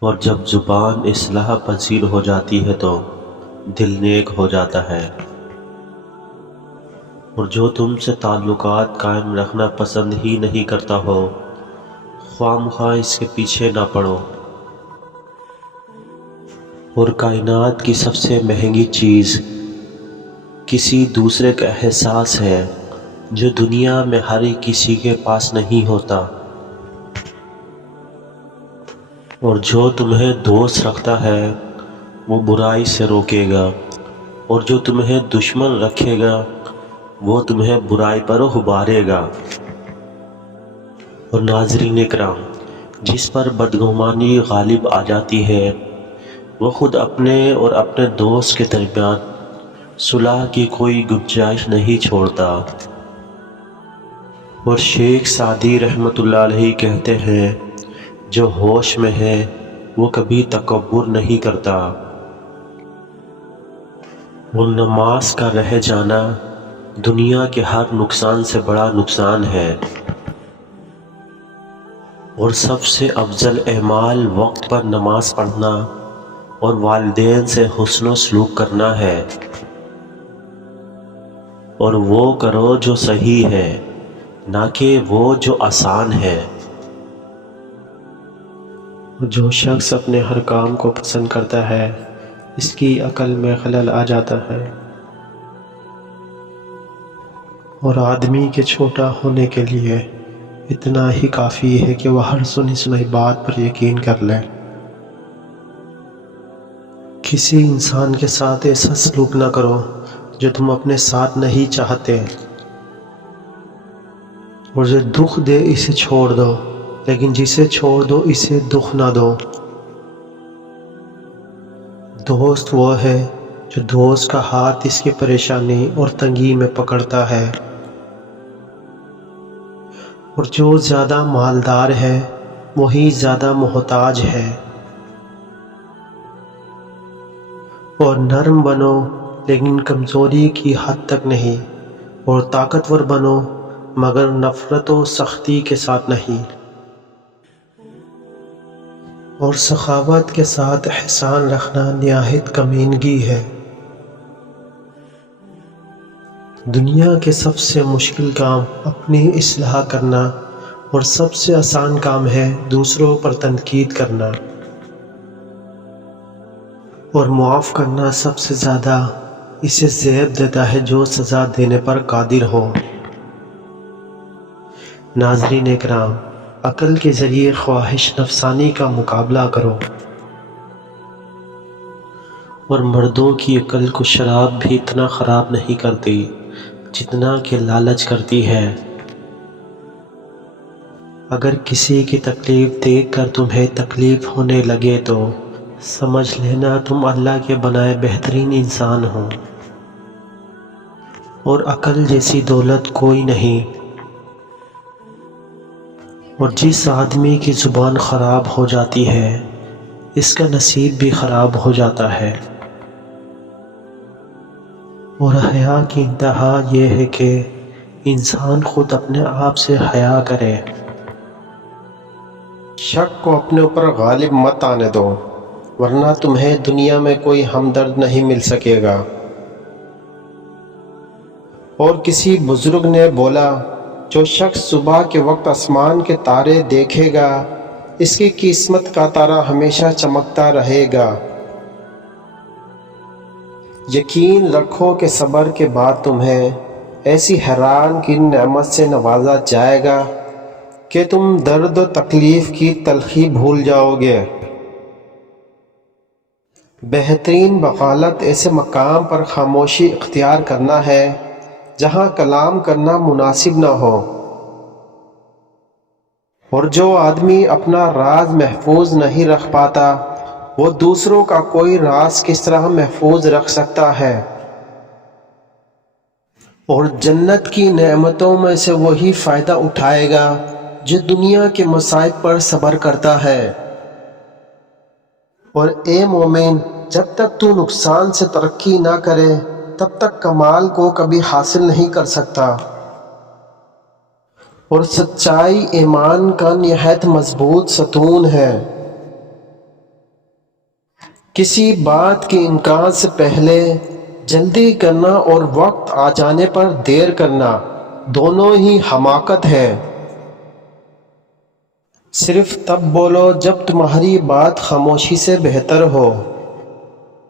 اور جب زبان اصلاح پذیر ہو جاتی ہے تو دل نیک ہو جاتا ہے۔ اور جو تم سے تعلقات قائم رکھنا پسند ہی نہیں کرتا ہو، خواہ مخواہ اس کے پیچھے نہ پڑو۔ اور کائنات کی سب سے مہنگی چیز کسی دوسرے کا احساس ہے، جو دنیا میں ہر کسی کے پاس نہیں ہوتا۔ اور جو تمہیں دوست رکھتا ہے وہ برائی سے روکے گا، اور جو تمہیں دشمن رکھے گا وہ تمہیں برائی پر ابھارے گا۔ اور ناظرین اکرام، جس پر بدگمانی غالب آ جاتی ہے وہ خود اپنے اور اپنے دوست کے درمیان صلح کی کوئی گنجائش نہیں چھوڑتا۔ اور شیخ سعدی رحمۃ اللہ علیہ کہتے ہیں، جو ہوش میں ہے وہ کبھی تکبر نہیں کرتا۔ اور نماز کا رہ جانا دنیا کے ہر نقصان سے بڑا نقصان ہے۔ اور سب سے افضل اعمال وقت پر نماز پڑھنا اور والدین سے حسن و سلوک کرنا ہے۔ اور وہ کرو جو صحیح ہے، نہ کہ وہ جو آسان ہے۔ جو شخص اپنے ہر کام کو پسند کرتا ہے اس کی عقل میں خلل آ جاتا ہے۔ اور آدمی کے چھوٹا ہونے کے لیے اتنا ہی کافی ہے کہ وہ ہر سنی سنائی بات پر یقین کر لے۔ کسی انسان کے ساتھ ایسا سلوک نہ کرو جو تم اپنے ساتھ نہیں چاہتے، اور جو دکھ دے اسے چھوڑ دو، لیکن جسے چھوڑ دو اسے دکھ نہ دو۔ دوست وہ ہے جو دوست کا ہاتھ اس کی پریشانی اور تنگی میں پکڑتا ہے۔ اور جو زیادہ مالدار ہے وہی زیادہ محتاج ہے۔ اور نرم بنو لیکن کمزوری کی حد تک نہیں، اور طاقتور بنو مگر نفرت و سختی کے ساتھ نہیں۔ اور سخاوت کے ساتھ احسان رکھنا نہایت کمینگی ہے۔ دنیا کے سب سے مشکل کام اپنی اصلاح کرنا، اور سب سے آسان کام ہے دوسروں پر تنقید کرنا۔ اور معاف کرنا سب سے زیادہ اسے زیب دیتا ہے جو سزا دینے پر قادر ہو۔ ناظرین اکرام، عقل کے ذریعے خواہش نفسانی کا مقابلہ کرو۔ اور مردوں کی عقل کو شراب بھی اتنا خراب نہیں کرتی جتنا کہ لالچ کرتی ہے۔ اگر کسی کی تکلیف دیکھ کر تمہیں تکلیف ہونے لگے تو سمجھ لینا تم اللہ کے بنائے بہترین انسان ہو۔ اور عقل جیسی دولت کوئی نہیں۔ اور جس آدمی کی زبان خراب ہو جاتی ہے اس کا نصیب بھی خراب ہو جاتا ہے۔ اور حیا کی انتہا یہ ہے کہ انسان خود اپنے آپ سے حیا کرے۔ شک کو اپنے اوپر غالب مت آنے دو، ورنہ تمہیں دنیا میں کوئی ہمدرد نہیں مل سکے گا۔ اور کسی بزرگ نے بولا، جو شخص صبح کے وقت آسمان کے تارے دیکھے گا اس کی قسمت کا تارا ہمیشہ چمکتا رہے گا۔ یقین رکھو کہ صبر کے بعد تمہیں ایسی حیران کن نعمت سے نوازا جائے گا کہ تم درد و تکلیف کی تلخی بھول جاؤ گے۔ بہترین بغالت ایسے مقام پر خاموشی اختیار کرنا ہے جہاں کلام کرنا مناسب نہ ہو۔ اور جو آدمی اپنا راز محفوظ نہیں رکھ پاتا وہ دوسروں کا کوئی راز کس طرح محفوظ رکھ سکتا ہے؟ اور جنت کی نعمتوں میں سے وہی فائدہ اٹھائے گا جو دنیا کے مصائب پر صبر کرتا ہے۔ اور اے مومن، جب تک تو نقصان سے ترقی نہ کرے تب تک کمال کو کبھی حاصل نہیں کر سکتا۔ اور سچائی ایمان کا نہایت مضبوط ستون ہے۔ کسی بات کے امکان سے پہلے جلدی کرنا اور وقت آ جانے پر دیر کرنا دونوں ہی حماقت ہے۔ صرف تب بولو جب تمہاری بات خاموشی سے بہتر ہو۔